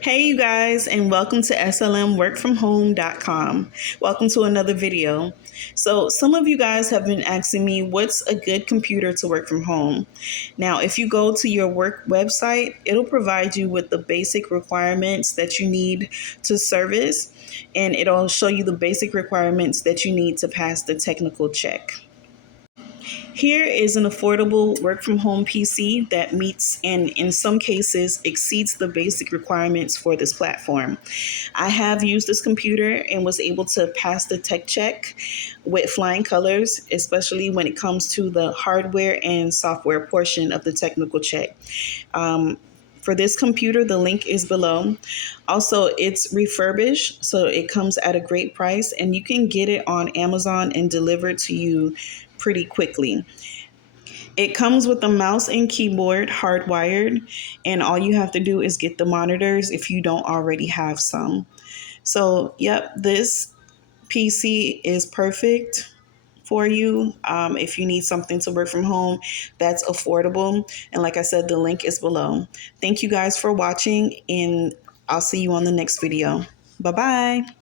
Hey you guys, and welcome to slmworkfromhome.com. Welcome to another video. So some of you guys have been asking me what's a good computer to work from home. Now, if you go to your work website, it'll provide you with the basic requirements that you need to service, and it'll show you the basic requirements that you need to pass the technical check. Here is an affordable work from home PC that meets and in some cases exceeds the basic requirements for this platform. I have used this computer and was able to pass the tech check with flying colors, especially when it comes to the hardware and software portion of the technical check. For this computer, the link is below. Also, it's refurbished, so it comes at a great price, and you can get it on Amazon and delivered to you pretty quickly. It comes with a mouse and keyboard hardwired, and all you have to do is get the monitors if you don't already have some. So, yep, this PC is perfect for you if you need something to work from home that's affordable. And like I said, the link is below. Thank you guys for watching, and I'll see you on the next video. Bye-bye.